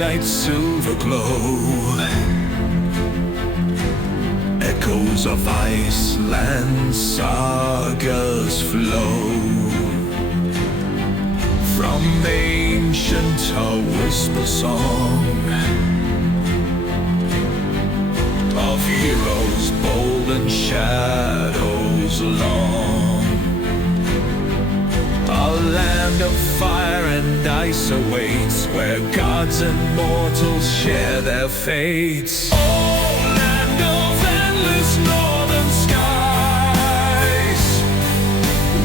night's silver glow. Echoes of Iceland sagas flow from ancient a whisper song of heroes bold and shadows long. A land of fire and ice awaits, where gods and mortals share their fates. Oh, land of endless northern skies,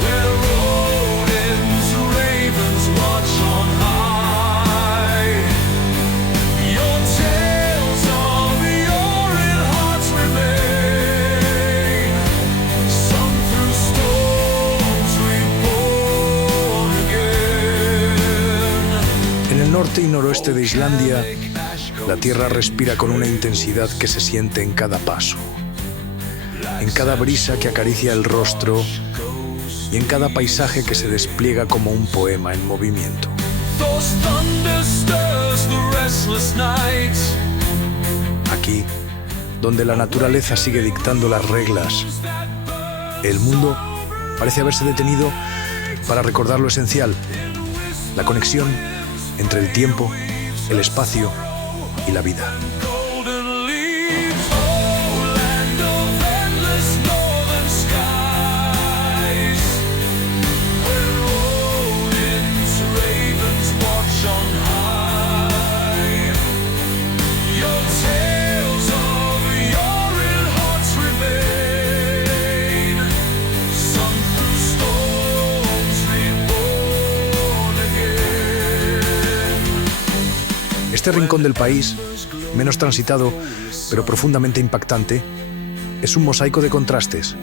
where Odin's ravens watch on high. Your tales of your hearts remain, sung through storms reborn again. En el norte y noroeste de Islandia, la tierra respira con una intensidad que se siente en cada paso, en cada brisa que acaricia el rostro y en cada paisaje que se despliega como un poema en movimiento. Aquí, donde la naturaleza sigue dictando las reglas, el mundo parece haberse detenido para recordar lo esencial, la conexión entre el tiempo, el espacio y la vida. Este rincón del país, menos transitado, pero profundamente impactante, es un mosaico de contrastes.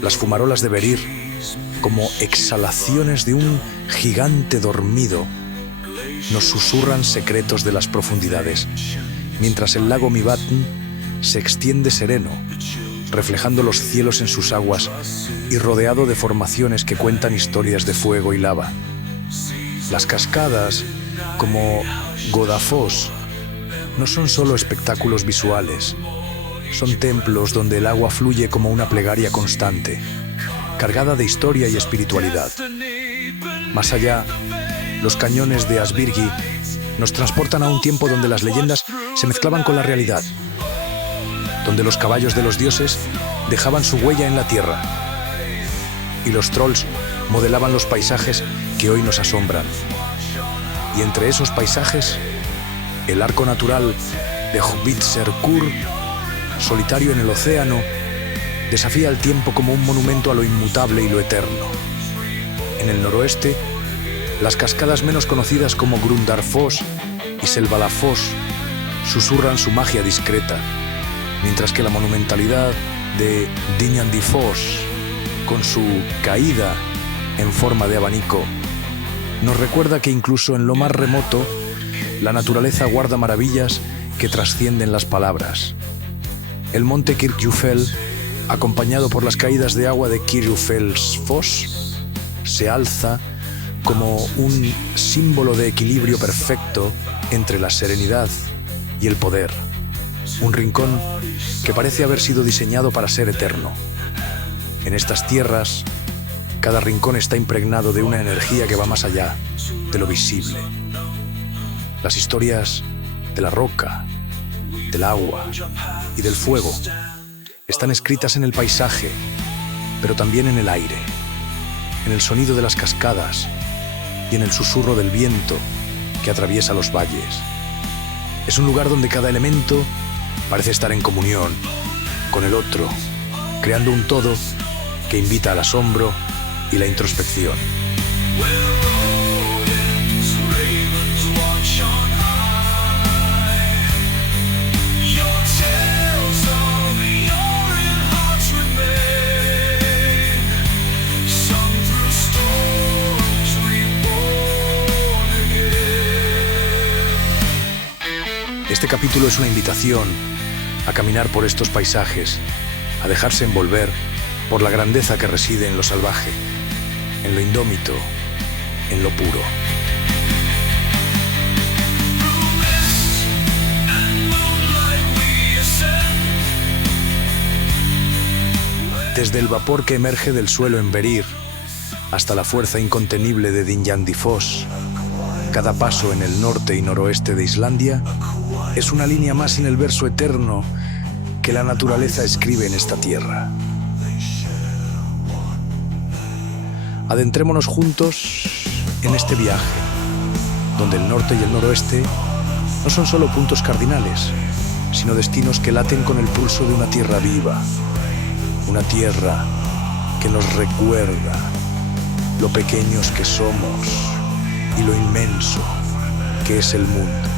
Las fumarolas de Verir, como exhalaciones de un gigante dormido, nos susurran secretos de las profundidades, mientras el lago Mývatn se extiende sereno, reflejando los cielos en sus aguas y rodeado de formaciones que cuentan historias de fuego y lava. Las cascadas, como Godafoss, no son solo espectáculos visuales, son templos donde el agua fluye como una plegaria constante, cargada de historia y espiritualidad. Más allá, los cañones de Asbyrgi nos transportan a un tiempo donde las leyendas se mezclaban con la realidad, donde los caballos de los dioses dejaban su huella en la tierra y los trolls modelaban los paisajes que hoy nos asombran. Y entre esos paisajes, el arco natural de Hvitserkur, solitario en el océano, desafía el tiempo como un monumento a lo inmutable y lo eterno. En el noroeste, las cascadas menos conocidas como Grundarfoss y Selvalafoss susurran su magia discreta, mientras que la monumentalidad de Dynjandishfoss, con su caída en forma de abanico, nos recuerda que incluso en lo más remoto, la naturaleza guarda maravillas que trascienden las palabras. El monte Kirkjufell, acompañado por las caídas de agua de Kirkjufellsfoss, se alza como un símbolo de equilibrio perfecto entre la serenidad y el poder. Un rincón que parece haber sido diseñado para ser eterno. En estas tierras, cada rincón está impregnado de una energía que va más allá de lo visible. Las historias de la roca, del agua y del fuego están escritas en el paisaje, pero también en el aire, en el sonido de las cascadas y en el susurro del viento que atraviesa los valles. Es un lugar donde cada elemento parece estar en comunión con el otro, creando un todo que invita al asombro y la introspección. Este capítulo es una invitación a caminar por estos paisajes, a dejarse envolver por la grandeza que reside en lo salvaje, en lo indómito, en lo puro. Desde el vapor que emerge del suelo en Verir hasta la fuerza incontenible de Dinjandifos, cada paso en el norte y noroeste de Islandia es una línea más en el verso eterno que la naturaleza escribe en esta tierra. Adentrémonos juntos en este viaje, donde el norte y el noroeste no son solo puntos cardinales, sino destinos que laten con el pulso de una tierra viva, una tierra que nos recuerda lo pequeños que somos y lo inmenso que es el mundo.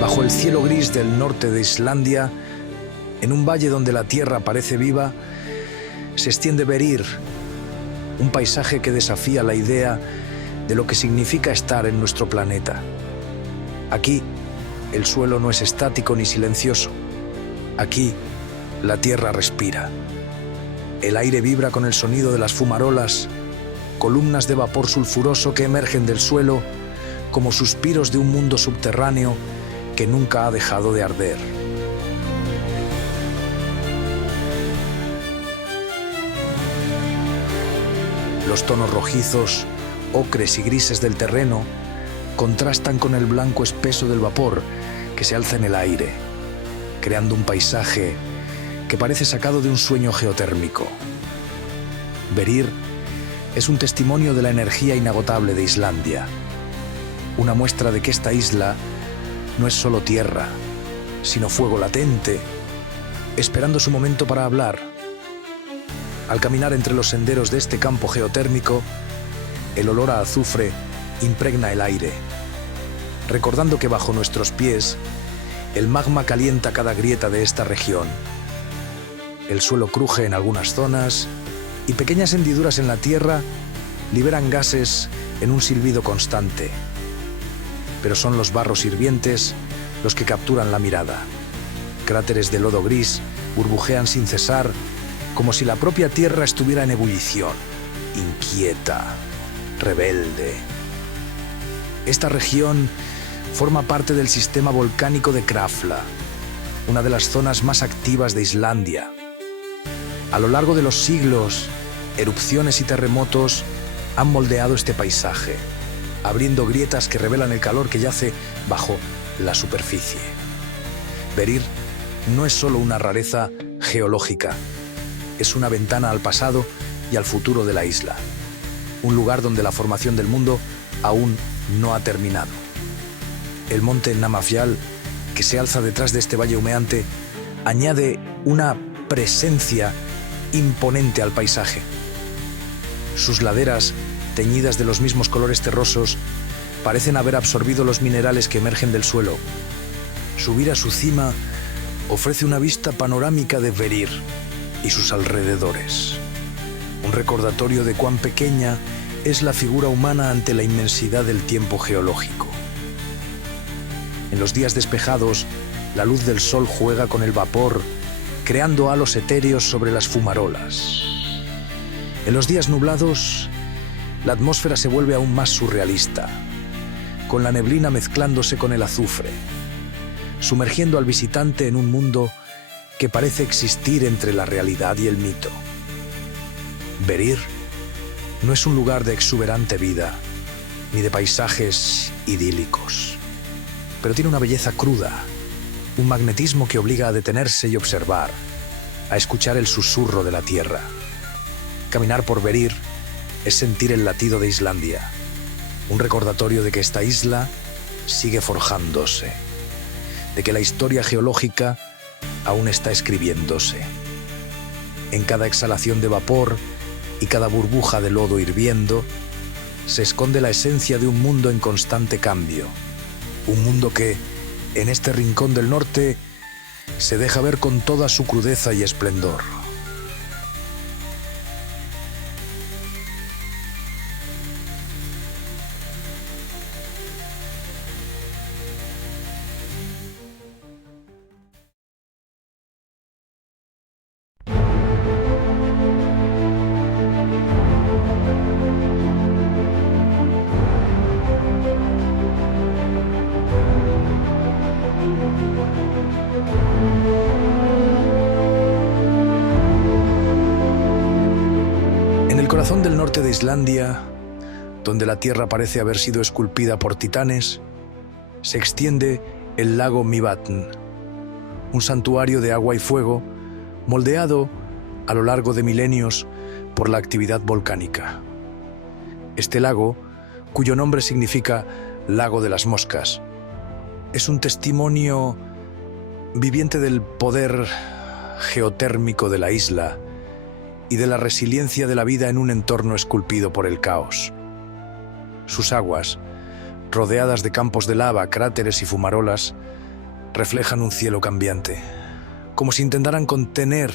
Bajo el cielo gris del norte de Islandia, en un valle donde la tierra parece viva, se extiende Verir, un paisaje que desafía la idea de lo que significa estar en nuestro planeta. Aquí, el suelo no es estático ni silencioso. Aquí, la tierra respira. El aire vibra con el sonido de las fumarolas, columnas de vapor sulfuroso que emergen del suelo como suspiros de un mundo subterráneo que nunca ha dejado de arder. Los tonos rojizos, ocres y grises del terreno contrastan con el blanco espeso del vapor que se alza en el aire, creando un paisaje que parece sacado de un sueño geotérmico. Verir es un testimonio de la energía inagotable de Islandia, una muestra de que esta isla no es solo tierra, sino fuego latente, esperando su momento para hablar. Al caminar entre los senderos de este campo geotérmico, el olor a azufre impregna el aire, recordando que bajo nuestros pies, el magma calienta cada grieta de esta región. El suelo cruje en algunas zonas y pequeñas hendiduras en la tierra liberan gases en un silbido constante. Pero son los barros hirvientes los que capturan la mirada. Cráteres de lodo gris burbujean sin cesar, como si la propia tierra estuviera en ebullición, inquieta, rebelde. Esta región forma parte del sistema volcánico de Krafla, una de las zonas más activas de Islandia. A lo largo de los siglos, erupciones y terremotos han moldeado este paisaje, abriendo grietas que revelan el calor que yace bajo la superficie. Verir no es solo una rareza geológica, es una ventana al pasado y al futuro de la isla, un lugar donde la formación del mundo aún no ha terminado. El monte Namafjall, que se alza detrás de este valle humeante, añade una presencia imponente al paisaje. Sus laderas, teñidas de los mismos colores terrosos, parecen haber absorbido los minerales que emergen del suelo. Subir a su cima ofrece una vista panorámica de Verir y sus alrededores, un recordatorio de cuán pequeña es la figura humana ante la inmensidad del tiempo geológico. En los días despejados, la luz del sol juega con el vapor, creando halos etéreos sobre las fumarolas. En los días nublados, la atmósfera se vuelve aún más surrealista, con la neblina mezclándose con el azufre, sumergiendo al visitante en un mundo que parece existir entre la realidad y el mito. Verir no es un lugar de exuberante vida, ni de paisajes idílicos, pero tiene una belleza cruda, un magnetismo que obliga a detenerse y observar, a escuchar el susurro de la tierra. Caminar por Verir es sentir el latido de Islandia, un recordatorio de que esta isla sigue forjándose, de que la historia geológica aún está escribiéndose. En cada exhalación de vapor y cada burbuja de lodo hirviendo, se esconde la esencia de un mundo en constante cambio. Un mundo que, en este rincón del norte, se deja ver con toda su crudeza y esplendor. En el corazón del norte de Islandia, donde la tierra parece haber sido esculpida por titanes, se extiende el lago Mývatn, un santuario de agua y fuego moldeado a lo largo de milenios por la actividad volcánica. Este lago, cuyo nombre significa Lago de las Moscas, es un testimonio viviente del poder geotérmico de la isla y de la resiliencia de la vida en un entorno esculpido por el caos. Sus aguas, rodeadas de campos de lava, cráteres y fumarolas, reflejan un cielo cambiante, como si intentaran contener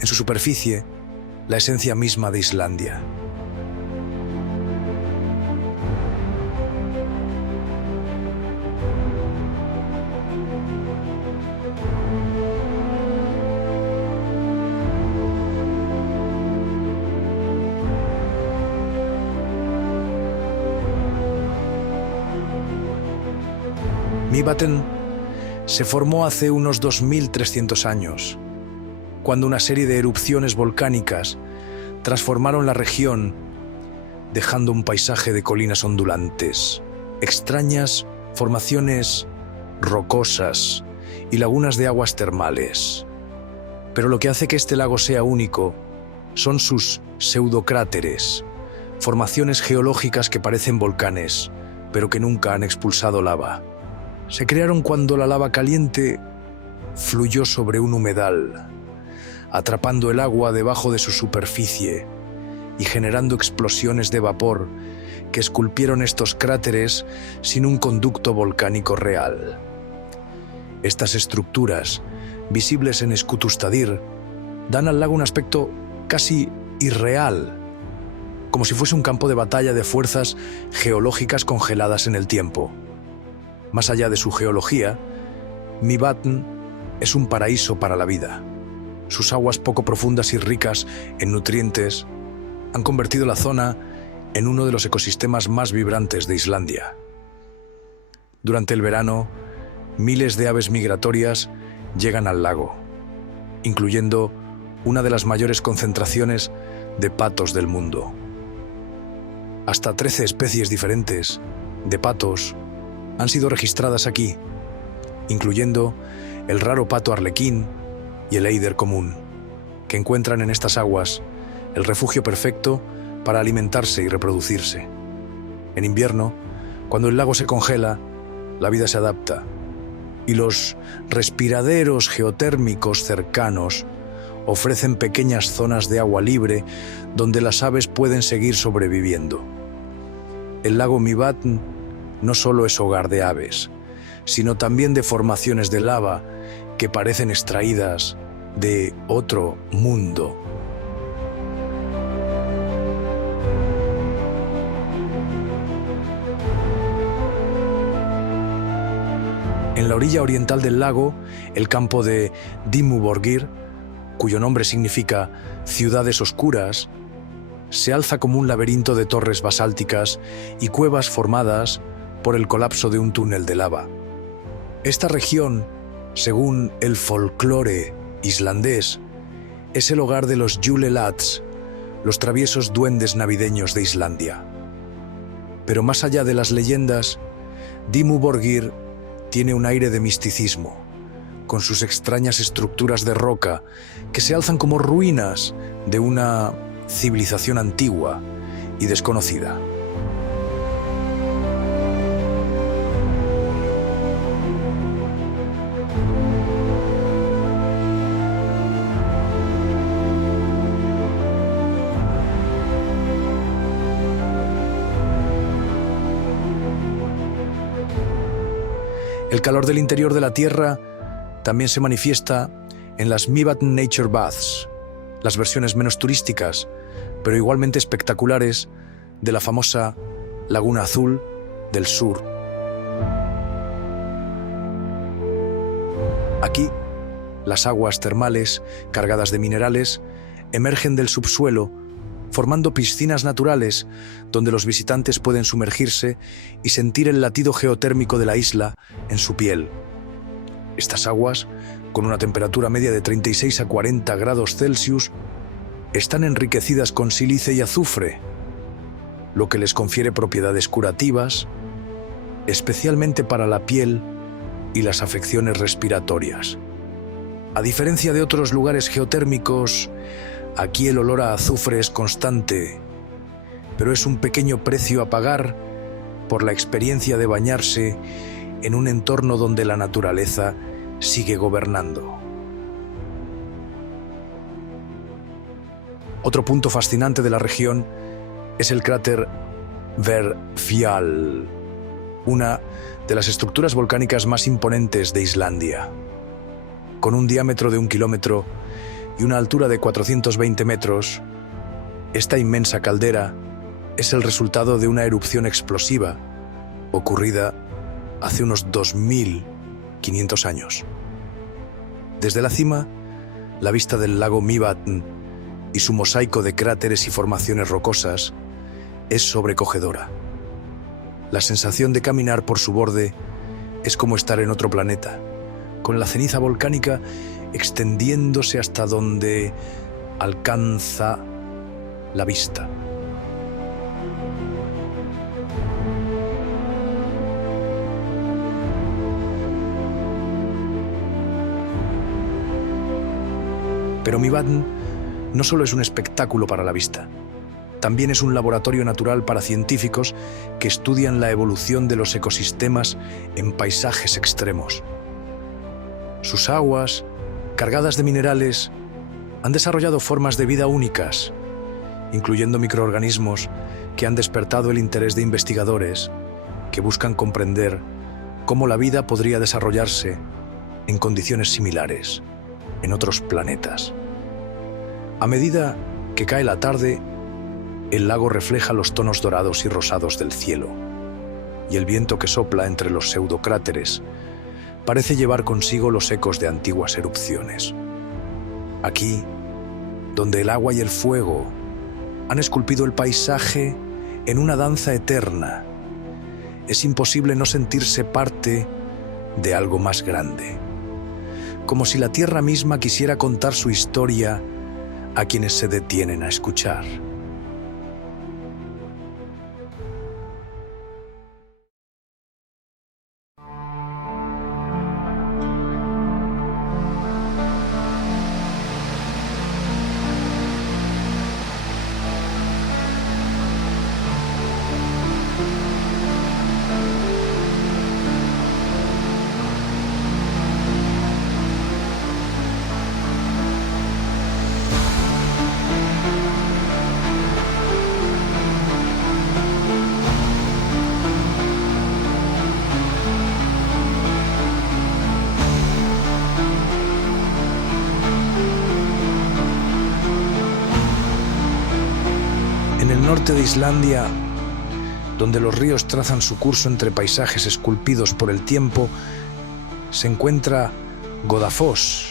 en su superficie la esencia misma de Islandia. Mývatn se formó hace unos 2300 años, cuando una serie de erupciones volcánicas transformaron la región, dejando un paisaje de colinas ondulantes, extrañas formaciones rocosas y lagunas de aguas termales. Pero lo que hace que este lago sea único son sus pseudocráteres, formaciones geológicas que parecen volcanes, pero que nunca han expulsado lava. Se crearon cuando la lava caliente fluyó sobre un humedal, atrapando el agua debajo de su superficie y generando explosiones de vapor que esculpieron estos cráteres sin un conducto volcánico real. Estas estructuras, visibles en Skútustaðir, dan al lago un aspecto casi irreal, como si fuese un campo de batalla de fuerzas geológicas congeladas en el tiempo. Más allá de su geología, Mývatn es un paraíso para la vida. Sus aguas poco profundas y ricas en nutrientes han convertido la zona en uno de los ecosistemas más vibrantes de Islandia. Durante el verano, miles de aves migratorias llegan al lago, incluyendo una de las mayores concentraciones de patos del mundo. Hasta 13 especies diferentes de patos han sido registradas aquí, incluyendo el raro pato arlequín y el eider común, que encuentran en estas aguas el refugio perfecto para alimentarse y reproducirse. En invierno, cuando el lago se congela, la vida se adapta y los respiraderos geotérmicos cercanos ofrecen pequeñas zonas de agua libre donde las aves pueden seguir sobreviviendo. El lago Mývatn no solo es hogar de aves, sino también de formaciones de lava que parecen extraídas de otro mundo. En la orilla oriental del lago, el campo de Dimmuborgir, cuyo nombre significa ciudades oscuras, se alza como un laberinto de torres basálticas y cuevas formadas por el colapso de un túnel de lava. Esta región, según el folclore islandés, es el hogar de los Julelads, los traviesos duendes navideños de Islandia. Pero más allá de las leyendas, Dimmuborgir tiene un aire de misticismo, con sus extrañas estructuras de roca que se alzan como ruinas de una civilización antigua y desconocida. El calor del interior de la Tierra también se manifiesta en las Mývatn Nature Baths, las versiones menos turísticas, pero igualmente espectaculares, de la famosa Laguna Azul del Sur. Aquí, las aguas termales, cargadas de minerales, emergen del subsuelo, formando piscinas naturales donde los visitantes pueden sumergirse y sentir el latido geotérmico de la isla en su piel. Estas aguas, con una temperatura media de 36 a 40 grados Celsius, están enriquecidas con sílice y azufre, lo que les confiere propiedades curativas, especialmente para la piel y las afecciones respiratorias. A diferencia de otros lugares geotérmicos, aquí el olor a azufre es constante, pero es un pequeño precio a pagar por la experiencia de bañarse en un entorno donde la naturaleza sigue gobernando. Otro punto fascinante de la región es el cráter Hverfjall, una de las estructuras volcánicas más imponentes de Islandia. Con un diámetro de 1 kilómetro y una altura de 420 metros, esta inmensa caldera es el resultado de una erupción explosiva ocurrida hace unos 2500 años. Desde la cima, la vista del lago Mývatn y su mosaico de cráteres y formaciones rocosas es sobrecogedora. La sensación de caminar por su borde es como estar en otro planeta, con la ceniza volcánica extendiéndose hasta donde alcanza la vista. Pero Mývatn no solo es un espectáculo para la vista, también es un laboratorio natural para científicos que estudian la evolución de los ecosistemas en paisajes extremos. Sus aguas, cargadas de minerales, han desarrollado formas de vida únicas, incluyendo microorganismos que han despertado el interés de investigadores que buscan comprender cómo la vida podría desarrollarse en condiciones similares en otros planetas. A medida que cae la tarde, el lago refleja los tonos dorados y rosados del cielo, y el viento que sopla entre los pseudocráteres parece llevar consigo los ecos de antiguas erupciones. Aquí, donde el agua y el fuego han esculpido el paisaje en una danza eterna, es imposible no sentirse parte de algo más grande, como si la tierra misma quisiera contar su historia a quienes se detienen a escuchar. En el norte de Islandia, donde los ríos trazan su curso entre paisajes esculpidos por el tiempo, se encuentra Godafoss,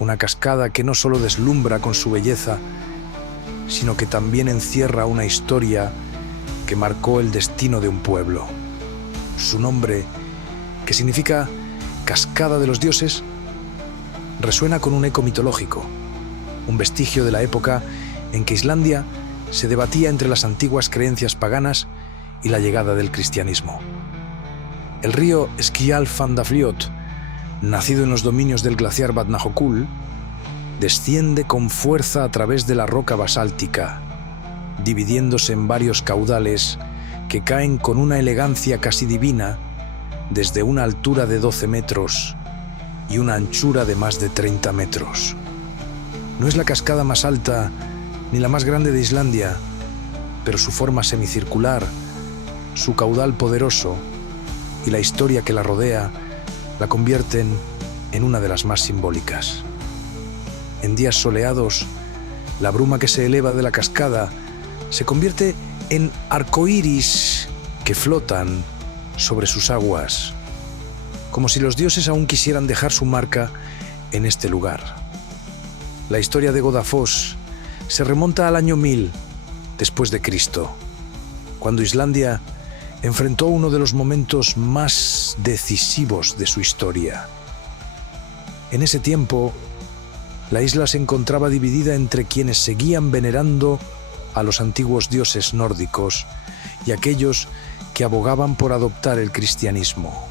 una cascada que no solo deslumbra con su belleza, sino que también encierra una historia que marcó el destino de un pueblo. Su nombre, que significa cascada de los dioses, resuena con un eco mitológico, un vestigio de la época en que Islandia se debatía entre las antiguas creencias paganas y la llegada del cristianismo. El río Skjaldfjallafljót, nacido en los dominios del glaciar Vatnajökull, desciende con fuerza a través de la roca basáltica, dividiéndose en varios caudales que caen con una elegancia casi divina desde una altura de 12 metros y una anchura de más de 30 metros. No es la cascada más alta ni la más grande de Islandia, pero su forma semicircular, su caudal poderoso y la historia que la rodea la convierten en una de las más simbólicas. En días soleados, la bruma que se eleva de la cascada se convierte en arcoíris que flotan sobre sus aguas, como si los dioses aún quisieran dejar su marca en este lugar. La historia de Godafoss se remonta al año 1000 después de Cristo, cuando Islandia enfrentó uno de los momentos más decisivos de su historia. En ese tiempo, la isla se encontraba dividida entre quienes seguían venerando a los antiguos dioses nórdicos y aquellos que abogaban por adoptar el cristianismo.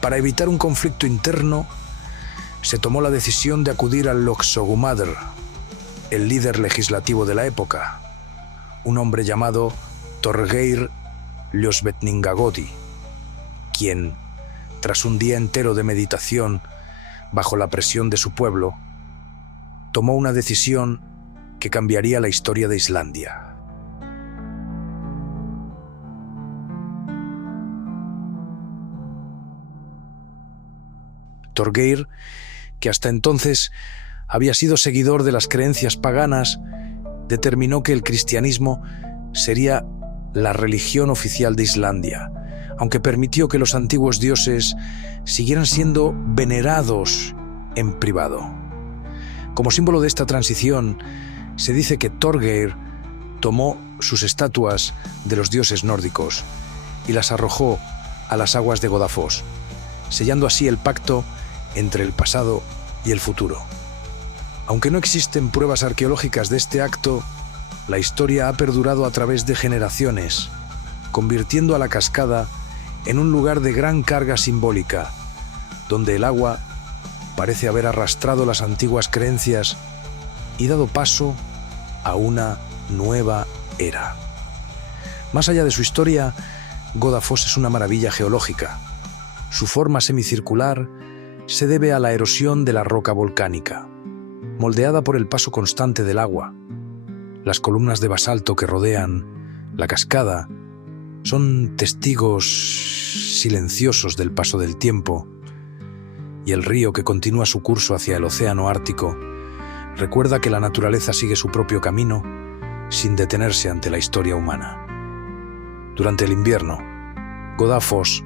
Para evitar un conflicto interno, se tomó la decisión de acudir al Lögsogumadr, el líder legislativo de la época, un hombre llamado Thorgeir Ljósvetningagoði, quien, tras un día entero de meditación bajo la presión de su pueblo, tomó una decisión que cambiaría la historia de Islandia. Thorgeir, que hasta entonces había sido seguidor de las creencias paganas, determinó que el cristianismo sería la religión oficial de Islandia, aunque permitió que los antiguos dioses siguieran siendo venerados en privado. Como símbolo de esta transición, se dice que Thorgeir tomó sus estatuas de los dioses nórdicos y las arrojó a las aguas de Godafoss, sellando así el pacto entre el pasado y el futuro. Aunque no existen pruebas arqueológicas de este acto, la historia ha perdurado a través de generaciones, convirtiendo a la cascada en un lugar de gran carga simbólica, donde el agua parece haber arrastrado las antiguas creencias y dado paso a una nueva era. Más allá de su historia, Godafoss es una maravilla geológica. Su forma semicircular se debe a la erosión de la roca volcánica, moldeada por el paso constante del agua. Las columnas de basalto que rodean la cascada son testigos silenciosos del paso del tiempo, y el río que continúa su curso hacia el océano Ártico recuerda que la naturaleza sigue su propio camino sin detenerse ante la historia humana. Durante el invierno, Godafoss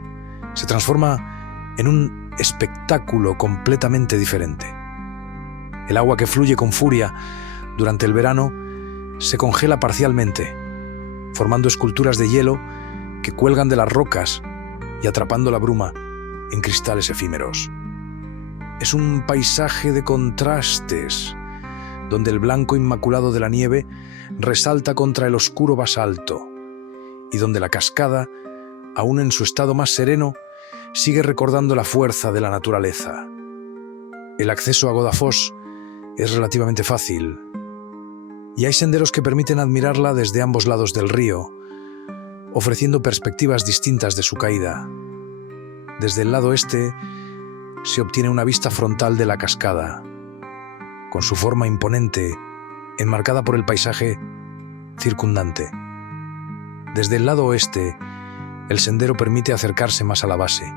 se transforma en un espectáculo completamente diferente. El agua que fluye con furia durante el verano se congela parcialmente, formando esculturas de hielo que cuelgan de las rocas y atrapando la bruma en cristales efímeros. Es un paisaje de contrastes, donde el blanco inmaculado de la nieve resalta contra el oscuro basalto y donde la cascada, aún en su estado más sereno, sigue recordando la fuerza de la naturaleza. El acceso a Godafoss es relativamente fácil y hay senderos que permiten admirarla desde ambos lados del río, ofreciendo perspectivas distintas de su caída. Desde el lado este se obtiene una vista frontal de la cascada, con su forma imponente, enmarcada por el paisaje circundante. Desde el lado oeste, el sendero permite acercarse más a la base,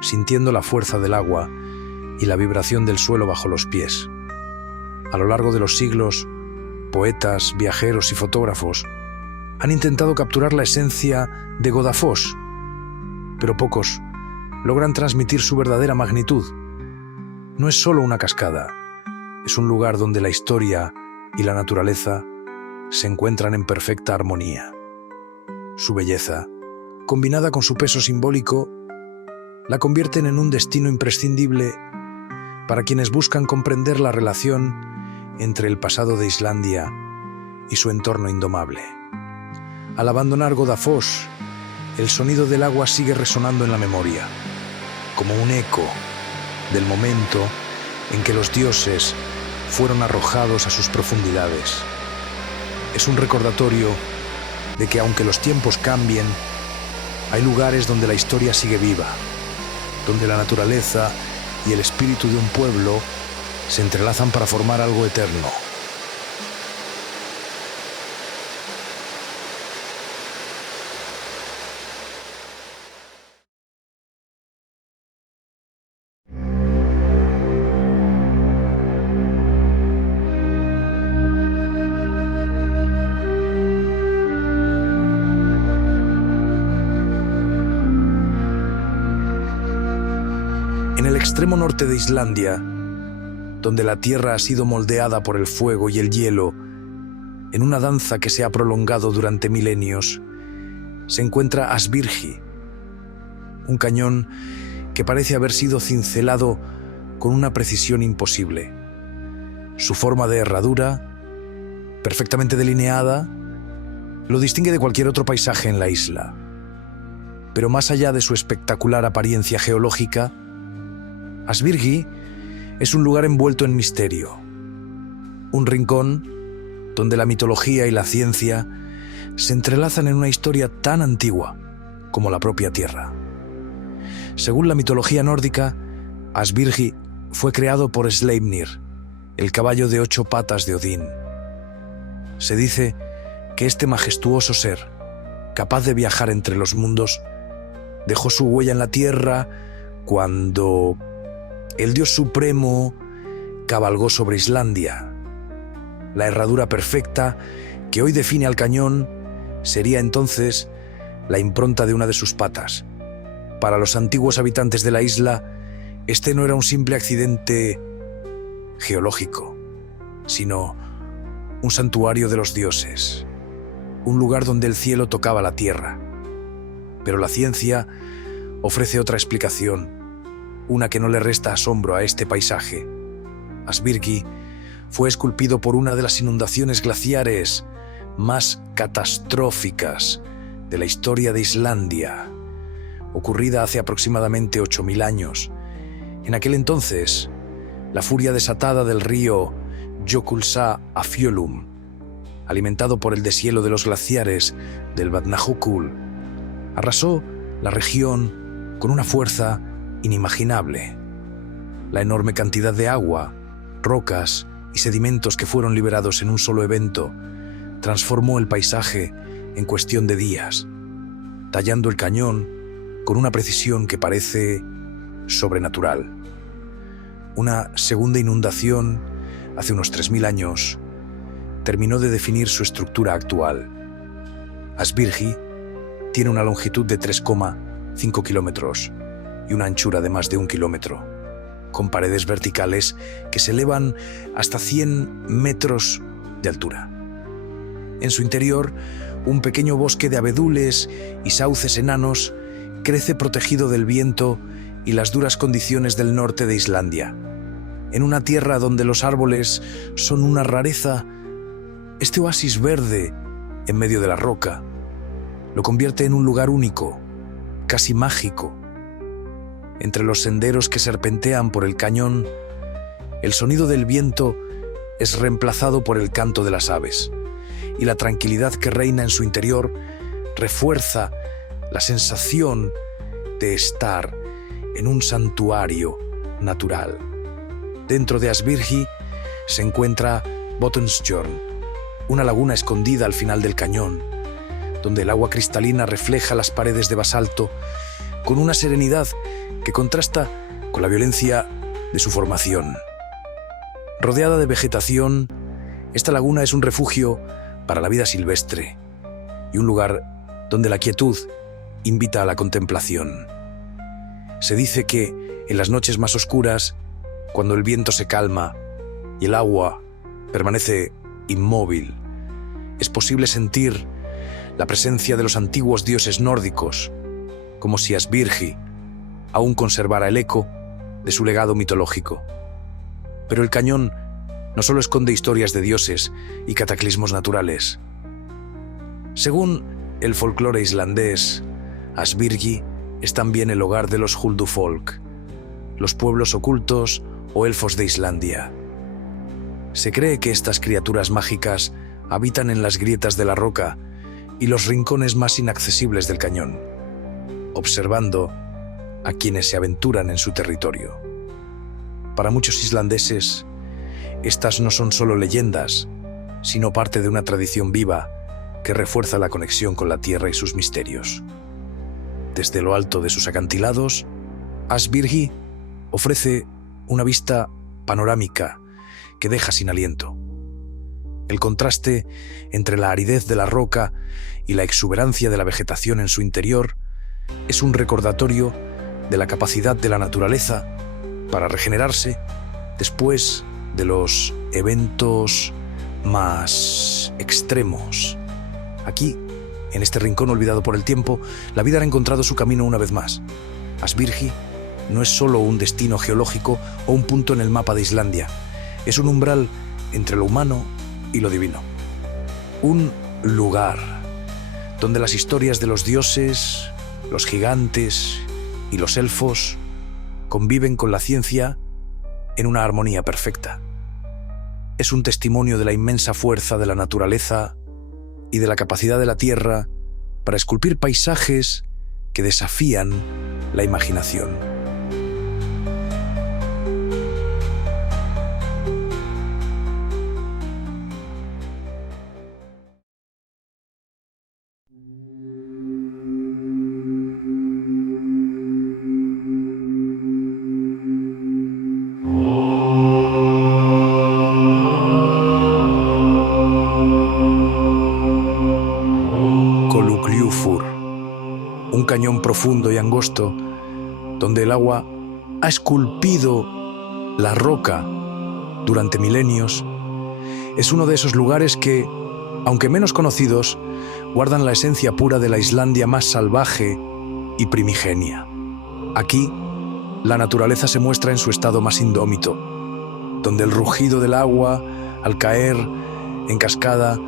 sintiendo la fuerza del agua y la vibración del suelo bajo los pies. A lo largo de los siglos, poetas, viajeros y fotógrafos han intentado capturar la esencia de Godafoss, pero pocos logran transmitir su verdadera magnitud. No es solo una cascada, es un lugar donde la historia y la naturaleza se encuentran en perfecta armonía. Su belleza, combinada con su peso simbólico, la convierten en un destino imprescindible para quienes buscan comprender la relación entre el pasado de Islandia y su entorno indomable. Al abandonar Godafoss, el sonido del agua sigue resonando en la memoria, como un eco del momento en que los dioses fueron arrojados a sus profundidades. Es un recordatorio de que aunque los tiempos cambien, hay lugares donde la historia sigue viva, donde la naturaleza y el espíritu de un pueblo se entrelazan para formar algo eterno. extremo norte de Islandia, donde la tierra ha sido moldeada por el fuego y el hielo, en una danza que se ha prolongado durante milenios, se encuentra Ásbyrgi, un cañón que parece haber sido cincelado con una precisión imposible. Su forma de herradura, perfectamente delineada, lo distingue de cualquier otro paisaje en la isla. Pero más allá de su espectacular apariencia geológica, Ásbyrgi es un lugar envuelto en misterio, un rincón donde la mitología y la ciencia se entrelazan en una historia tan antigua como la propia Tierra. Según la mitología nórdica, Ásbyrgi fue creado por Sleipnir, el caballo de 8 patas de Odín. Se dice que este majestuoso ser, capaz de viajar entre los mundos, dejó su huella en la Tierra cuando el dios supremo cabalgó sobre Islandia. La herradura perfecta que hoy define al cañón sería entonces la impronta de una de sus patas. Para los antiguos habitantes de la isla, este no era un simple accidente geológico, sino un santuario de los dioses, un lugar donde el cielo tocaba la tierra. Pero la ciencia ofrece otra explicación, una que no le resta asombro a este paisaje. Ásbyrgi fue esculpido por una de las inundaciones glaciares más catastróficas de la historia de Islandia, ocurrida hace aproximadamente 8.000 años. En aquel entonces, la furia desatada del río Jökulsá-Fjöllum, alimentado por el deshielo de los glaciares del Vatnajökull, arrasó la región con una fuerza inimaginable. La enorme cantidad de agua, rocas y sedimentos que fueron liberados en un solo evento transformó el paisaje en cuestión de días, tallando el cañón con una precisión que parece sobrenatural. Una segunda inundación, hace unos 3.000 años, terminó de definir su estructura actual. Ásbyrgi tiene una longitud de 3,5 kilómetros y una anchura de más de 1 kilómetro, con paredes verticales que se elevan hasta 100 metros de altura. En su interior, un pequeño bosque de abedules y sauces enanos crece protegido del viento y las duras condiciones del norte de Islandia. En una tierra donde los árboles son una rareza, este oasis verde en medio de la roca lo convierte en un lugar único, casi mágico. Entre los senderos que serpentean por el cañón, el sonido del viento es reemplazado por el canto de las aves, y la tranquilidad que reina en su interior refuerza la sensación de estar en un santuario natural. Dentro de Ásbyrgi se encuentra Botnsfjörð, una laguna escondida al final del cañón, donde el agua cristalina refleja las paredes de basalto con una serenidad que contrasta con la violencia de su formación. Rodeada de vegetación, esta laguna es un refugio para la vida silvestre y un lugar donde la quietud invita a la contemplación. Se dice que en las noches más oscuras, cuando el viento se calma y el agua permanece inmóvil, es posible sentir la presencia de los antiguos dioses nórdicos, como si Ásbyrgi aún conservara el eco de su legado mitológico. Pero el cañón no solo esconde historias de dioses y cataclismos naturales. Según el folclore islandés, Ásbyrgi es también el hogar de los Huldufolk, los pueblos ocultos o elfos de Islandia. Se cree que estas criaturas mágicas habitan en las grietas de la roca y los rincones más inaccesibles del cañón, observando a quienes se aventuran en su territorio. Para muchos islandeses, estas no son solo leyendas, sino parte de una tradición viva que refuerza la conexión con la tierra y sus misterios. Desde lo alto de sus acantilados, Ásbyrgi ofrece una vista panorámica que deja sin aliento. El contraste entre la aridez de la roca y la exuberancia de la vegetación en su interior es un recordatorio de la capacidad de la naturaleza para regenerarse después de los eventos más extremos. Aquí, en este rincón olvidado por el tiempo, la vida ha encontrado su camino una vez más. Asbyrgi no es solo un destino geológico o un punto en el mapa de Islandia. Es un umbral entre lo humano y lo divino. Un lugar donde las historias de los dioses, los gigantes y los elfos conviven con la ciencia en una armonía perfecta. Es un testimonio de la inmensa fuerza de la naturaleza y de la capacidad de la tierra para esculpir paisajes que desafían la imaginación. Colugliufur, un cañón profundo y angosto donde el agua ha esculpido la roca durante milenios, es uno de esos lugares que, aunque menos conocidos, guardan la esencia pura de la Islandia más salvaje y primigenia. Aquí, la naturaleza se muestra en su estado más indómito, donde el rugido del agua, al caer en cascada,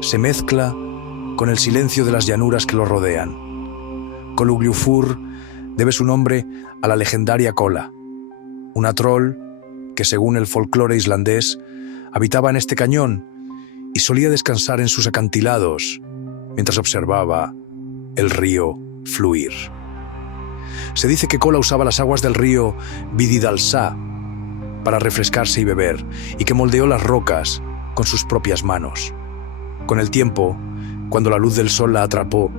se mezcla con el silencio de las llanuras que lo rodean. Colugliufur debe su nombre a la legendaria Kolla, una troll que, según el folclore islandés, habitaba en este cañón y solía descansar en sus acantilados mientras observaba el río fluir. Se dice que Kolla usaba las aguas del río Vididalsá para refrescarse y beber, y que moldeó las rocas con sus propias manos. Con el tiempo, cuando la luz del sol la atrapó,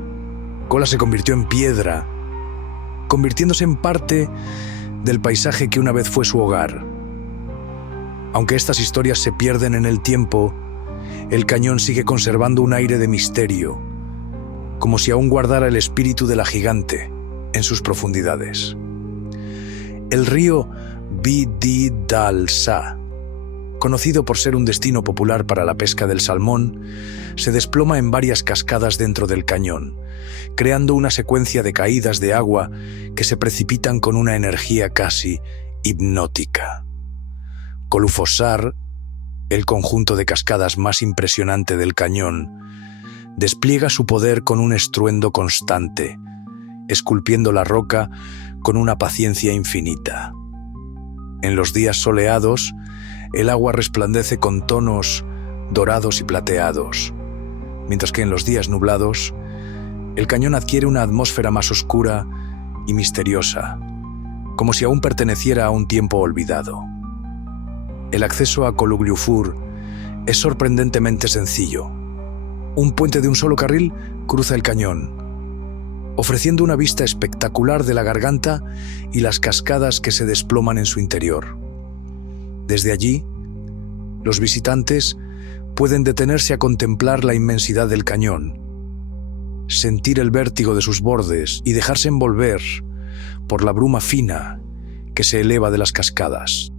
Kolla se convirtió en piedra, convirtiéndose en parte del paisaje que una vez fue su hogar. Aunque estas historias se pierden en el tiempo, el cañón sigue conservando un aire de misterio, como si aún guardara el espíritu de la gigante en sus profundidades. El río Vididalsá, conocido por ser un destino popular para la pesca del salmón, se desploma en varias cascadas dentro del cañón, creando una secuencia de caídas de agua que se precipitan con una energía casi hipnótica. Kolufossar, el conjunto de cascadas más impresionante del cañón, despliega su poder con un estruendo constante, esculpiendo la roca con una paciencia infinita. En los días soleados, el agua resplandece con tonos dorados y plateados, mientras que en los días nublados, el cañón adquiere una atmósfera más oscura y misteriosa, como si aún perteneciera a un tiempo olvidado. El acceso a Colugliufur es sorprendentemente sencillo. Un puente de un solo carril cruza el cañón, ofreciendo una vista espectacular de la garganta y las cascadas que se desploman en su interior. Desde allí, los visitantes pueden detenerse a contemplar la inmensidad del cañón, sentir el vértigo de sus bordes y dejarse envolver por la bruma fina que se eleva de las cascadas.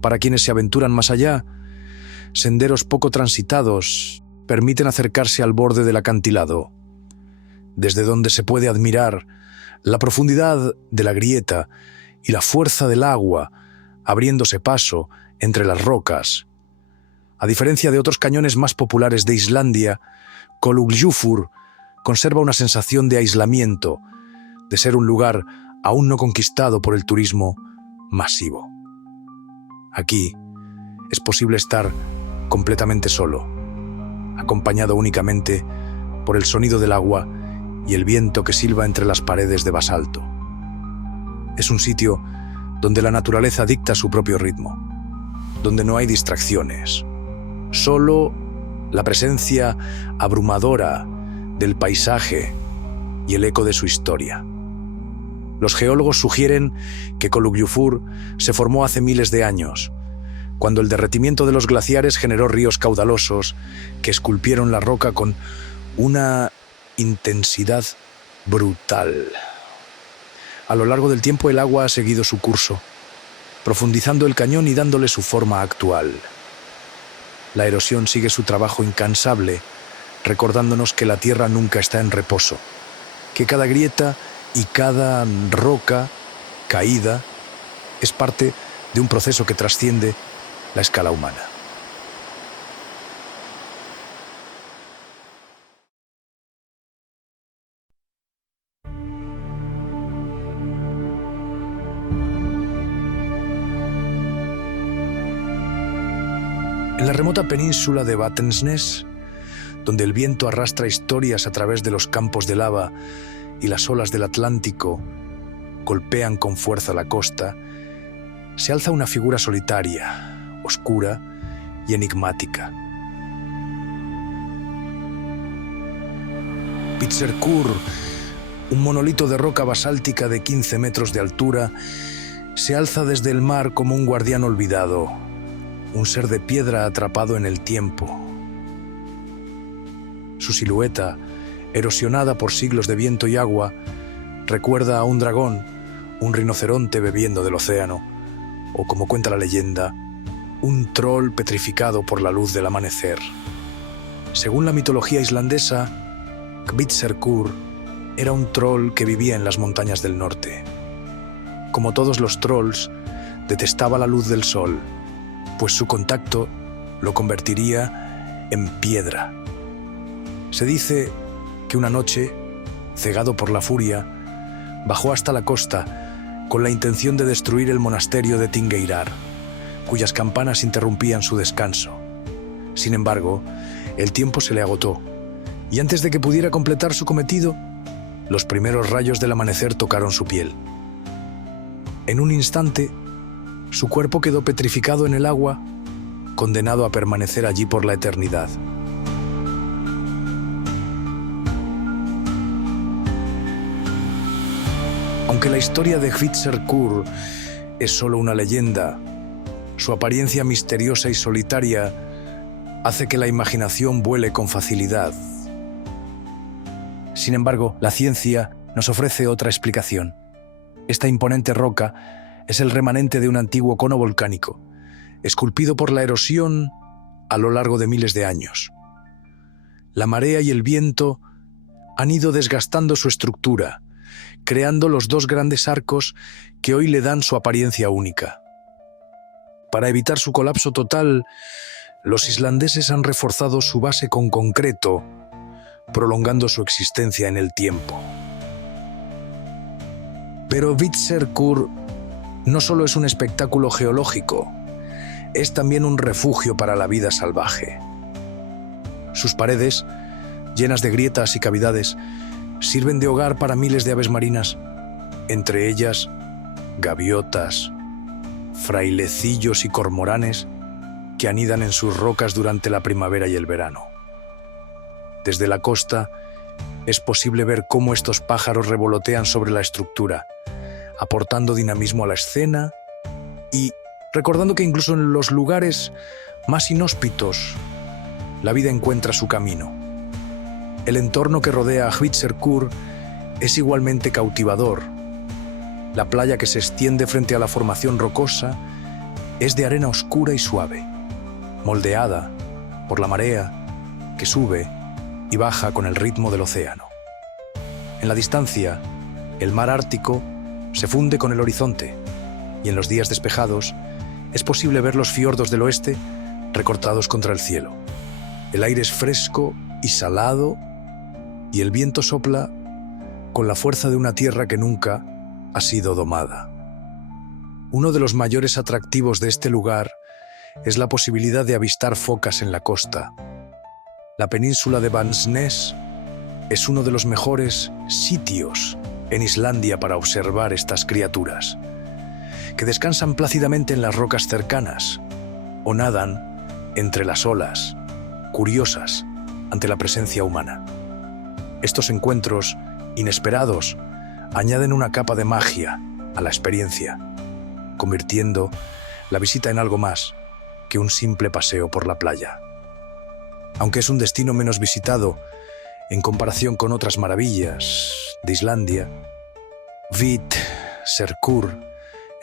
Para quienes se aventuran más allá, senderos poco transitados permiten acercarse al borde del acantilado, desde donde se puede admirar la profundidad de la grieta y la fuerza del agua abriéndose paso entre las rocas. A diferencia de otros cañones más populares de Islandia, Colugliufur conserva una sensación de aislamiento, de ser un lugar aún no conquistado por el turismo masivo. Aquí es posible estar completamente solo, acompañado únicamente por el sonido del agua y el viento que silba entre las paredes de basalto. Es un sitio donde la naturaleza dicta su propio ritmo, donde no hay distracciones, solo la presencia abrumadora del paisaje y el eco de su historia. Los geólogos sugieren que Colugliufur se formó hace miles de años, cuando el derretimiento de los glaciares generó ríos caudalosos que esculpieron la roca con una intensidad brutal. A lo largo del tiempo el agua ha seguido su curso, profundizando el cañón y dándole su forma actual. La erosión sigue su trabajo incansable, recordándonos que la tierra nunca está en reposo, que cada grieta y cada roca caída es parte de un proceso que trasciende la escala humana. En la remota península de Vatnsnes, donde el viento arrastra historias a través de los campos de lava y las olas del Atlántico golpean con fuerza la costa, se alza una figura solitaria, oscura y enigmática. Pizzerkur, un monolito de roca basáltica de 15 metros de altura, se alza desde el mar como un guardián olvidado, un ser de piedra atrapado en el tiempo. Su silueta, erosionada por siglos de viento y agua, recuerda a un dragón, un rinoceronte bebiendo del océano, o como cuenta la leyenda, un troll petrificado por la luz del amanecer. Según la mitología islandesa, Kvitserkur era un troll que vivía en las montañas del norte. Como todos los trolls, detestaba la luz del sol, pues su contacto lo convertiría en piedra. Se dice que una noche, cegado por la furia, bajó hasta la costa con la intención de destruir el monasterio de Thingeyrar, cuyas campanas interrumpían su descanso. Sin embargo, el tiempo se le agotó, y antes de que pudiera completar su cometido, los primeros rayos del amanecer tocaron su piel. En un instante, su cuerpo quedó petrificado en el agua, condenado a permanecer allí por la eternidad. Aunque la historia de Kvitserkur es solo una leyenda, su apariencia misteriosa y solitaria hace que la imaginación vuele con facilidad. Sin embargo, la ciencia nos ofrece otra explicación. Esta imponente roca es el remanente de un antiguo cono volcánico, esculpido por la erosión a lo largo de miles de años. La marea y el viento han ido desgastando su estructura, creando los dos grandes arcos que hoy le dan su apariencia única. Para evitar su colapso total, los islandeses han reforzado su base con concreto, prolongando su existencia en el tiempo. Pero Kvitserkur no solo es un espectáculo geológico, es también un refugio para la vida salvaje. Sus paredes, llenas de grietas y cavidades, sirven de hogar para miles de aves marinas, entre ellas gaviotas, frailecillos y cormoranes que anidan en sus rocas durante la primavera y el verano. Desde la costa es posible ver cómo estos pájaros revolotean sobre la estructura, aportando dinamismo a la escena y recordando que incluso en los lugares más inhóspitos, la vida encuentra su camino. El entorno que rodea a Kvitserkur es igualmente cautivador. La playa que se extiende frente a la formación rocosa es de arena oscura y suave, moldeada por la marea que sube y baja con el ritmo del océano. En la distancia, el mar Ártico se funde con el horizonte y en los días despejados es posible ver los fiordos del oeste recortados contra el cielo. El aire es fresco y salado y el viento sopla con la fuerza de una tierra que nunca ha sido domada. Uno de los mayores atractivos de este lugar es la posibilidad de avistar focas en la costa. La península de Vansnes es uno de los mejores sitios en Islandia para observar estas criaturas, que descansan plácidamente en las rocas cercanas o nadan entre las olas, curiosas ante la presencia humana. Estos encuentros inesperados añaden una capa de magia a la experiencia, convirtiendo la visita en algo más que un simple paseo por la playa. Aunque es un destino menos visitado en comparación con otras maravillas de Islandia, Vit Serkur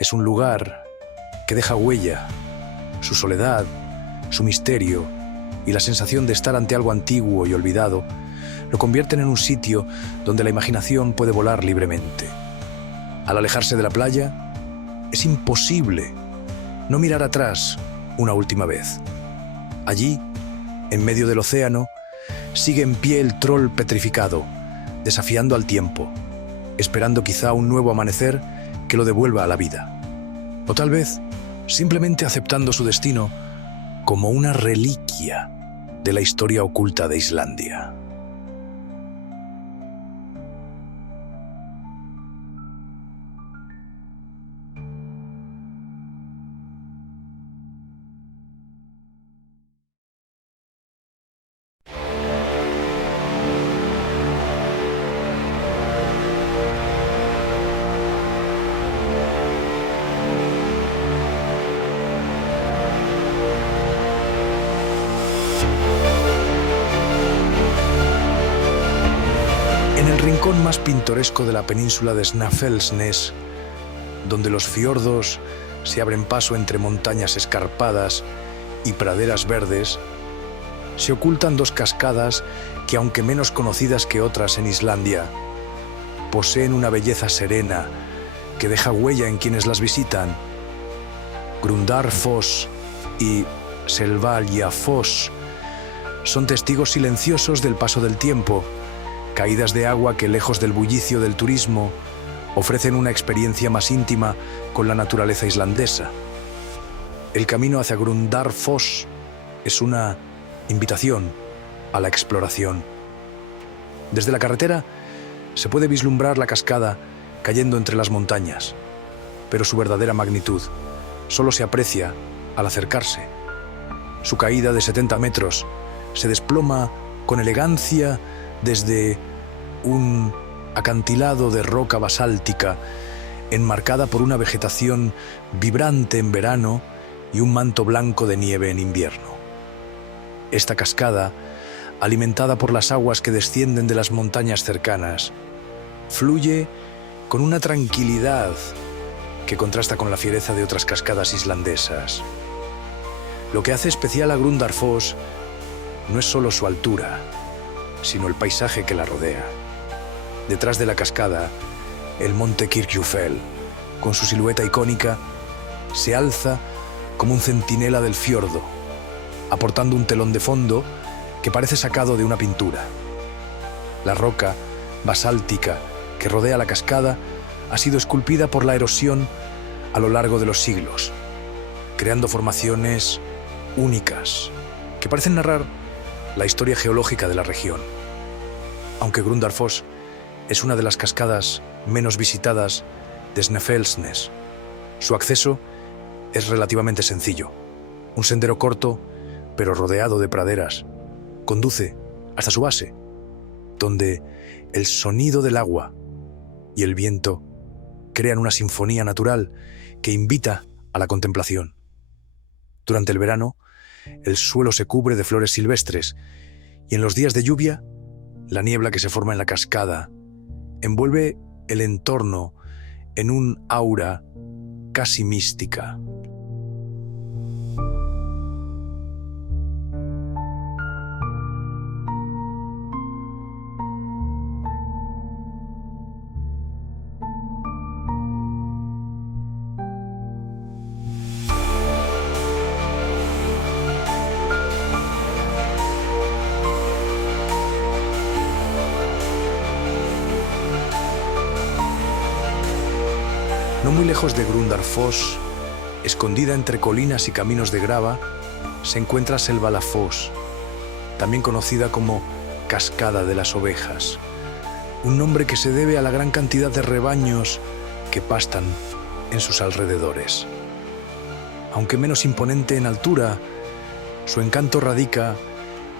es un lugar que deja huella. Su soledad, su misterio y la sensación de estar ante algo antiguo y olvidado lo convierten en un sitio donde la imaginación puede volar libremente. Al alejarse de la playa, es imposible no mirar atrás una última vez. Allí, en medio del océano, sigue en pie el troll petrificado, desafiando al tiempo, esperando quizá un nuevo amanecer que lo devuelva a la vida. O tal vez, simplemente aceptando su destino como una reliquia de la historia oculta de Islandia. En el rincón más pintoresco de la península de Snæfellsnes, donde los fiordos se abren paso entre montañas escarpadas y praderas verdes, se ocultan dos cascadas que, aunque menos conocidas que otras en Islandia, poseen una belleza serena que deja huella en quienes las visitan. Grundarfoss y Selvaljafoss son testigos silenciosos del paso del tiempo, caídas de agua que, lejos del bullicio del turismo, ofrecen una experiencia más íntima con la naturaleza islandesa. El camino hacia Grundarfoss es una invitación a la exploración. Desde la carretera se puede vislumbrar la cascada cayendo entre las montañas, pero su verdadera magnitud solo se aprecia al acercarse. Su caída de 70 metros se desploma con elegancia desde un acantilado de roca basáltica enmarcada por una vegetación vibrante en verano y un manto blanco de nieve en invierno. Esta cascada, alimentada por las aguas que descienden de las montañas cercanas, fluye con una tranquilidad que contrasta con la fiereza de otras cascadas islandesas. Lo que hace especial a Grundarfoss no es solo su altura, sino el paisaje que la rodea. Detrás de la cascada, el monte Kirkjufell, con su silueta icónica, se alza como un centinela del fiordo, aportando un telón de fondo que parece sacado de una pintura. La roca basáltica que rodea la cascada ha sido esculpida por la erosión a lo largo de los siglos, creando formaciones únicas que parecen narrar la historia geológica de la región. Aunque Grundarfoss es una de las cascadas menos visitadas de Snæfellsnes, su acceso es relativamente sencillo. Un sendero corto, pero rodeado de praderas, conduce hasta su base, donde el sonido del agua y el viento crean una sinfonía natural que invita a la contemplación. Durante el verano, el suelo se cubre de flores silvestres y en los días de lluvia, la niebla que se forma en la cascada envuelve el entorno en un aura casi mística. No muy lejos de Grundarfoss, escondida entre colinas y caminos de grava, se encuentra Selvaljafoss, también conocida como Cascada de las Ovejas, un nombre que se debe a la gran cantidad de rebaños que pastan en sus alrededores. Aunque menos imponente en altura, su encanto radica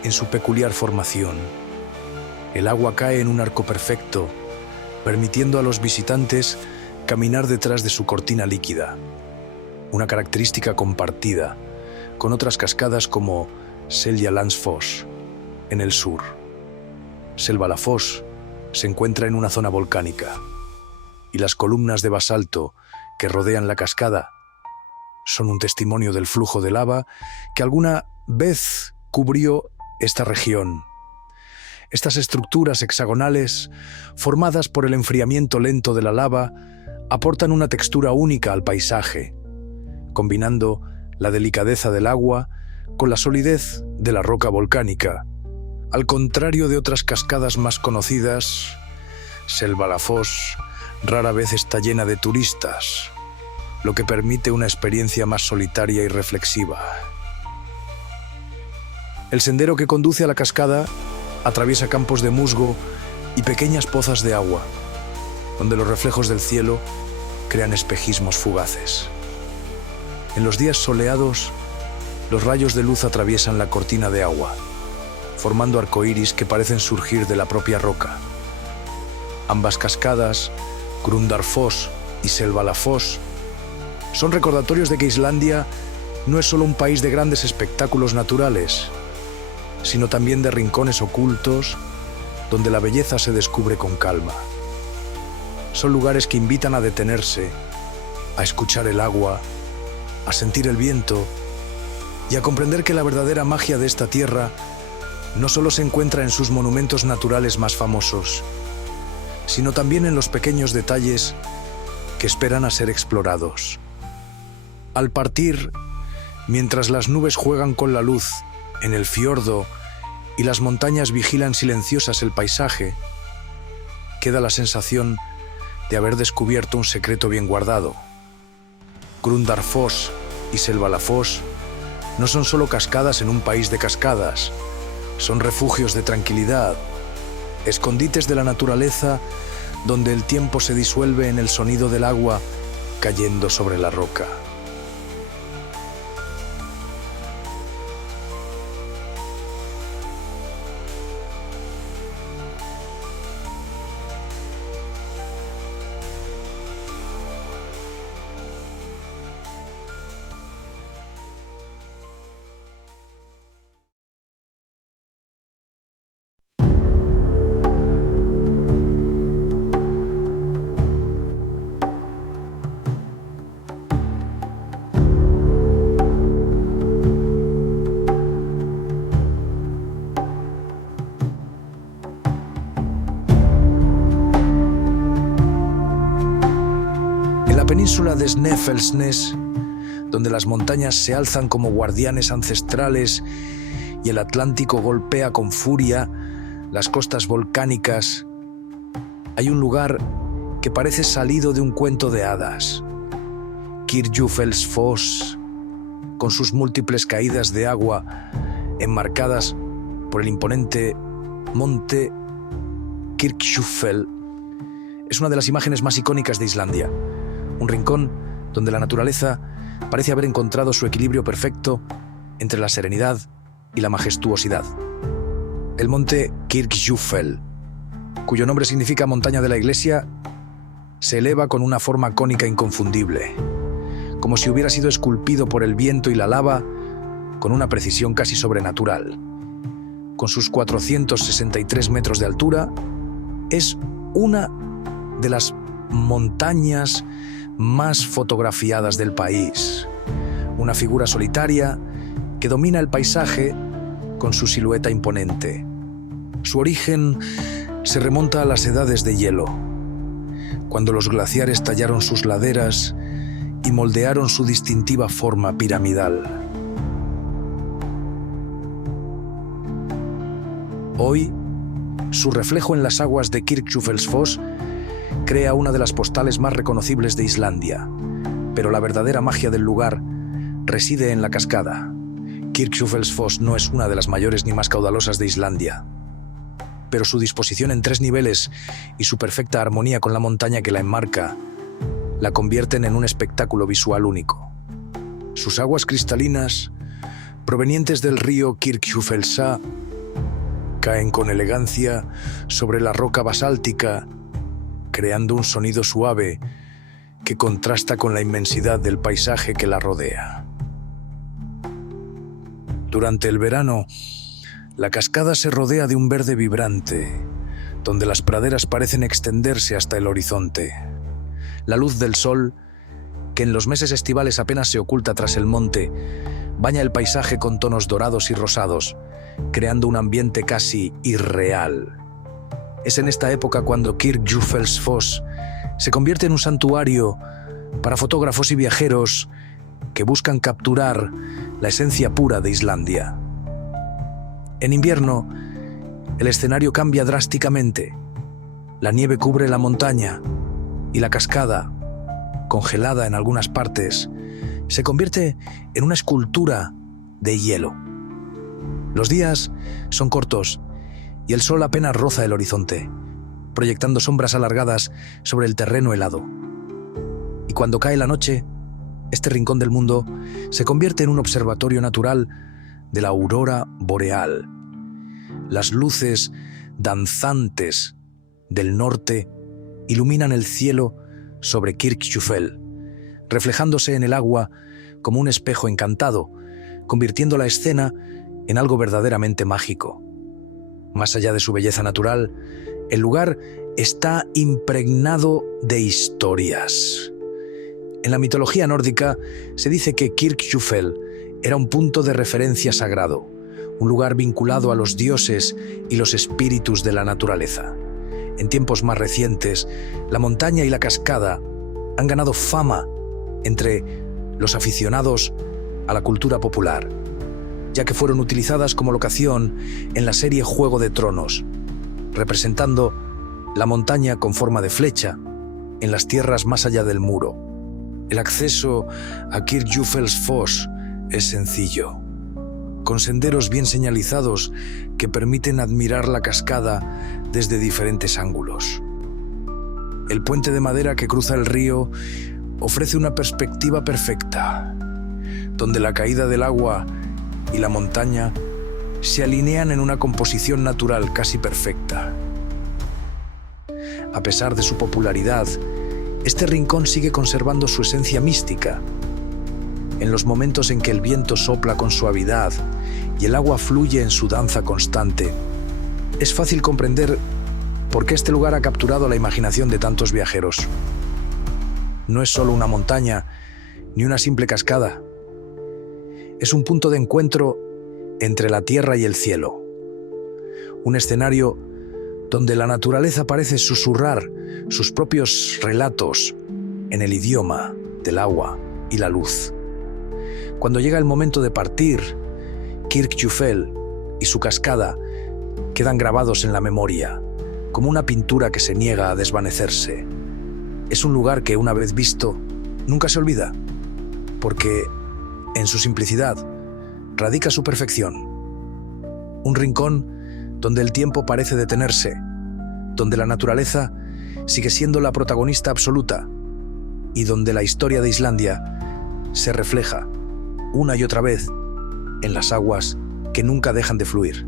en su peculiar formación. El agua cae en un arco perfecto, permitiendo a los visitantes caminar detrás de su cortina líquida, una característica compartida con otras cascadas como Seljalandsfoss en el sur. Selvaljafoss se encuentra en una zona volcánica. y las columnas de basalto que rodean la cascada son un testimonio del flujo de lava que alguna vez cubrió esta región. Estas estructuras hexagonales, formadas por el enfriamiento lento de la lava, aportan una textura única al paisaje, combinando la delicadeza del agua con la solidez de la roca volcánica. Al contrario de otras cascadas más conocidas, Selva-la-Fosse rara vez está llena de turistas, lo que permite una experiencia más solitaria y reflexiva. El sendero que conduce a la cascada atraviesa campos de musgo y pequeñas pozas de agua, donde los reflejos del cielo crean espejismos fugaces. En los días soleados, los rayos de luz atraviesan la cortina de agua, formando arcoíris que parecen surgir de la propia roca. Ambas cascadas, Grundarfoss y Selva-la-Fosse, son recordatorios de que Islandia no es solo un país de grandes espectáculos naturales, sino también de rincones ocultos donde la belleza se descubre con calma. Son lugares que invitan a detenerse, a escuchar el agua, a sentir el viento y a comprender que la verdadera magia de esta tierra no solo se encuentra en sus monumentos naturales más famosos, sino también en los pequeños detalles que esperan a ser explorados. Al partir, mientras las nubes juegan con la luz en el fiordo y las montañas vigilan silenciosas el paisaje, queda la sensación de haber descubierto un secreto bien guardado. Grundarfoss y Selva-la-Fosse no son solo cascadas en un país de cascadas, son refugios de tranquilidad, escondites de la naturaleza donde el tiempo se disuelve en el sonido del agua cayendo sobre la roca. Península de Snæfellsnes, donde las montañas se alzan como guardianes ancestrales y el Atlántico golpea con furia las costas volcánicas, hay un lugar que parece salido de un cuento de hadas. Kirkjufellsfoss, con sus múltiples caídas de agua enmarcadas por el imponente monte Kirkjufell, es una de las imágenes más icónicas de Islandia. Un rincón donde la naturaleza parece haber encontrado su equilibrio perfecto entre la serenidad y la majestuosidad. El monte Kirkjufell, cuyo nombre significa montaña de la iglesia, se eleva con una forma cónica inconfundible, como si hubiera sido esculpido por el viento y la lava con una precisión casi sobrenatural. Con sus 463 metros de altura, es una de las montañas más fotografiadas del país. Una figura solitaria que domina el paisaje con su silueta imponente. Su origen se remonta a las edades de hielo, cuando los glaciares tallaron sus laderas y moldearon su distintiva forma piramidal. Hoy, su reflejo en las aguas de Kirkjufellsfoss crea una de las postales más reconocibles de Islandia, pero la verdadera magia del lugar reside en la cascada. Kirkjufellsfoss no es una de las mayores ni más caudalosas de Islandia, pero su disposición en 3 niveles y su perfecta armonía con la montaña que la enmarca la convierten en un espectáculo visual único. Sus aguas cristalinas, provenientes del río Kirkjufellsá, caen con elegancia sobre la roca basáltica, creando un sonido suave que contrasta con la inmensidad del paisaje que la rodea. Durante el verano, la cascada se rodea de un verde vibrante, donde las praderas parecen extenderse hasta el horizonte. La luz del sol, que en los meses estivales apenas se oculta tras el monte, baña el paisaje con tonos dorados y rosados, creando un ambiente casi irreal. Es en esta época cuando Kirkjufellsfoss se convierte en un santuario para fotógrafos y viajeros que buscan capturar la esencia pura de Islandia. En invierno, el escenario cambia drásticamente. La nieve cubre la montaña y la cascada, congelada en algunas partes, se convierte en una escultura de hielo. Los días son cortos y el sol apenas roza el horizonte, proyectando sombras alargadas sobre el terreno helado. Y cuando cae la noche, este rincón del mundo se convierte en un observatorio natural de la aurora boreal. Las luces danzantes del norte iluminan el cielo sobre Kirkjufell, reflejándose en el agua como un espejo encantado, convirtiendo la escena en algo verdaderamente mágico. Más allá de su belleza natural, el lugar está impregnado de historias. En la mitología nórdica se dice que Kirkjufell era un punto de referencia sagrado, un lugar vinculado a los dioses y los espíritus de la naturaleza. En tiempos más recientes, la montaña y la cascada han ganado fama entre los aficionados a la cultura popular, ya que fueron utilizadas como locación en la serie Juego de Tronos, representando la montaña con forma de flecha en las tierras más allá del muro. El acceso a Kirkjufellsfoss es sencillo, con senderos bien señalizados que permiten admirar la cascada desde diferentes ángulos. El puente de madera que cruza el río ofrece una perspectiva perfecta, donde la caída del agua y la montaña se alinean en una composición natural casi perfecta. A pesar de su popularidad, este rincón sigue conservando su esencia mística. En los momentos en que el viento sopla con suavidad y el agua fluye en su danza constante, es fácil comprender por qué este lugar ha capturado la imaginación de tantos viajeros. No es solo una montaña ni una simple cascada. Es un punto de encuentro entre la tierra y el cielo. Un escenario donde la naturaleza parece susurrar sus propios relatos en el idioma del agua y la luz. Cuando llega el momento de partir, Kirkjufell y su cascada quedan grabados en la memoria, como una pintura que se niega a desvanecerse. Es un lugar que, una vez visto, nunca se olvida, porque en su simplicidad radica su perfección. Un rincón donde el tiempo parece detenerse, donde la naturaleza sigue siendo la protagonista absoluta y donde la historia de Islandia se refleja una y otra vez en las aguas que nunca dejan de fluir.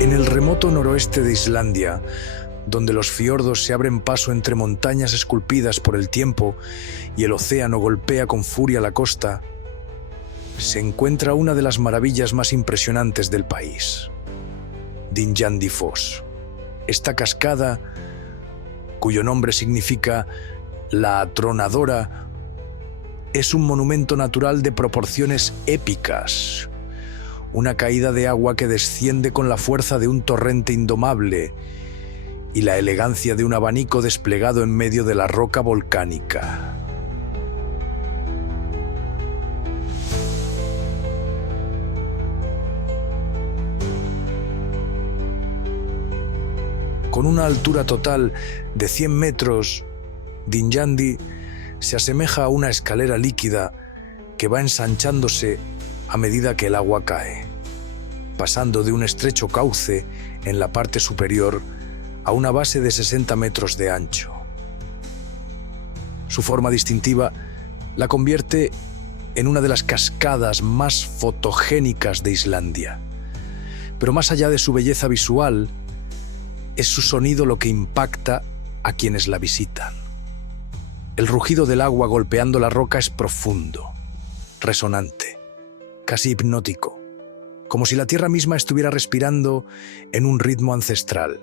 En el remoto noroeste de Islandia, donde los fiordos se abren paso entre montañas esculpidas por el tiempo y el océano golpea con furia la costa, se encuentra una de las maravillas más impresionantes del país, Dynjandifoss. Esta cascada, cuyo nombre significa la atronadora, es un monumento natural de proporciones épicas. Una caída de agua que desciende con la fuerza de un torrente indomable y la elegancia de un abanico desplegado en medio de la roca volcánica. Con una altura total de 100 metros, Dynjandi se asemeja a una escalera líquida que va ensanchándose a medida que el agua cae, pasando de un estrecho cauce en la parte superior a una base de 60 metros de ancho. Su forma distintiva la convierte en una de las cascadas más fotogénicas de Islandia. Pero más allá de su belleza visual, es su sonido lo que impacta a quienes la visitan. El rugido del agua golpeando la roca es profundo, resonante, casi hipnótico, como si la tierra misma estuviera respirando en un ritmo ancestral.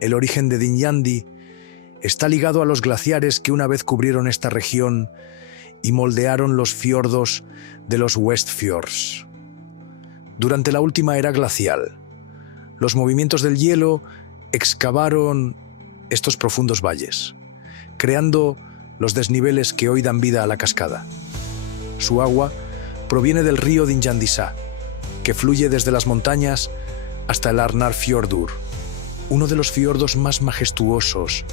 El origen de Dynjandi está ligado a los glaciares que una vez cubrieron esta región y moldearon los fiordos de los Westfjords. Durante la última era glacial, los movimientos del hielo excavaron estos profundos valles, creando los desniveles que hoy dan vida a la cascada. Su agua proviene del río Dynjandisa, que fluye desde las montañas hasta el Arnarfjörður, uno de los fiordos más majestuosos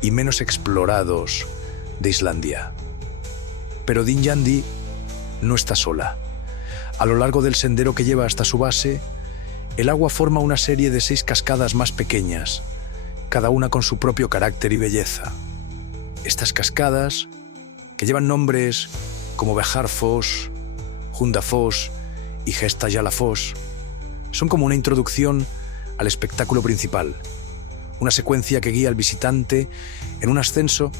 y menos explorados de Islandia. Pero Dynjandi no está sola. A lo largo del sendero que lleva hasta su base, el agua forma una serie de 6 cascadas más pequeñas, cada una con su propio carácter y belleza. Estas cascadas, que llevan nombres como Bejarfoss, Hundafoss y Gestahjalafoss, son como una introducción al espectáculo principal, una secuencia que guía al visitante en un ascenso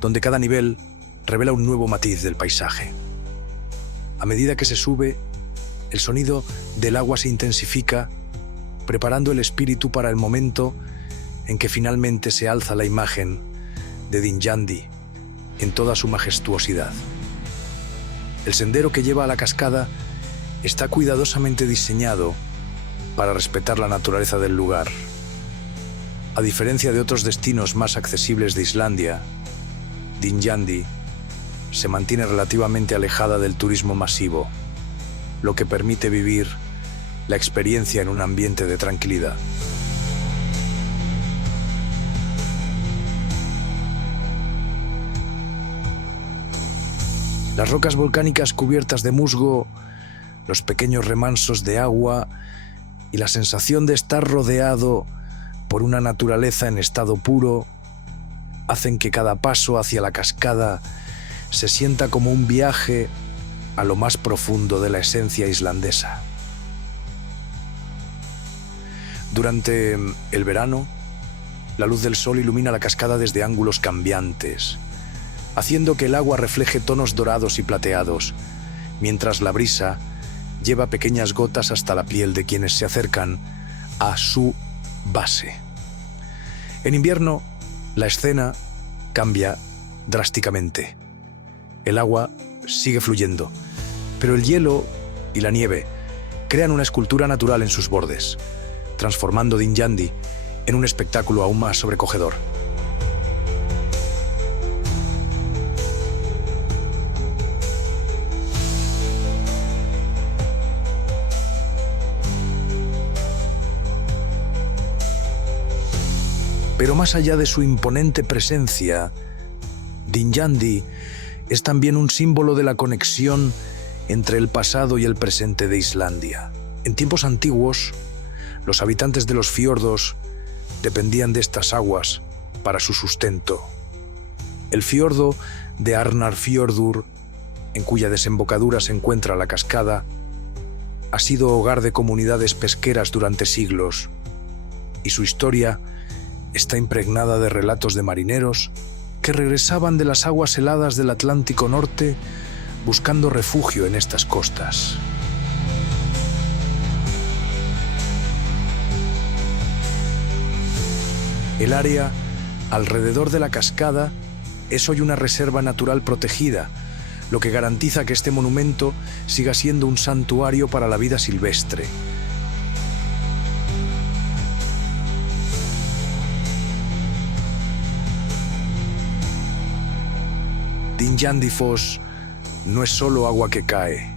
donde cada nivel revela un nuevo matiz del paisaje. A medida que se sube, el sonido del agua se intensifica, preparando el espíritu para el momento en que finalmente se alza la imagen de Dynjandi en toda su majestuosidad. El sendero que lleva a la cascada está cuidadosamente diseñado para respetar la naturaleza del lugar. A diferencia de otros destinos más accesibles de Islandia, Dynjandi se mantiene relativamente alejada del turismo masivo, lo que permite vivir la experiencia en un ambiente de tranquilidad. Las rocas volcánicas cubiertas de musgo, los pequeños remansos de agua y la sensación de estar rodeado por una naturaleza en estado puro hacen que cada paso hacia la cascada se sienta como un viaje a lo más profundo de la esencia islandesa. Durante el verano, la luz del sol ilumina la cascada desde ángulos cambiantes, haciendo que el agua refleje tonos dorados y plateados, mientras la brisa lleva pequeñas gotas hasta la piel de quienes se acercan a su base. En invierno, la escena cambia drásticamente. El agua sigue fluyendo, pero el hielo y la nieve crean una escultura natural en sus bordes, transformando Dynjandi en un espectáculo aún más sobrecogedor. Pero más allá de su imponente presencia, Dynjandi es también un símbolo de la conexión entre el pasado y el presente de Islandia. En tiempos antiguos, los habitantes de los fiordos dependían de estas aguas para su sustento. El fiordo de Arnarfjörður, en cuya desembocadura se encuentra la cascada, ha sido hogar de comunidades pesqueras durante siglos, y su historia está impregnada de relatos de marineros que regresaban de las aguas heladas del Atlántico Norte buscando refugio en estas costas. El área alrededor de la cascada es hoy una reserva natural protegida, lo que garantiza que este monumento siga siendo un santuario para la vida silvestre. Dynjandifoss no es solo agua que cae,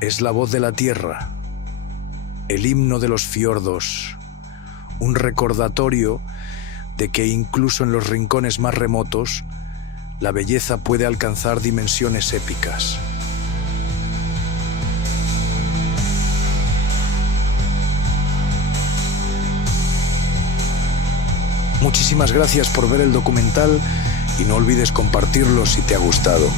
es la voz de la tierra, el himno de los fiordos, un recordatorio de que incluso en los rincones más remotos, la belleza puede alcanzar dimensiones épicas. Muchísimas gracias por ver el documental y no olvides compartirlo si te ha gustado.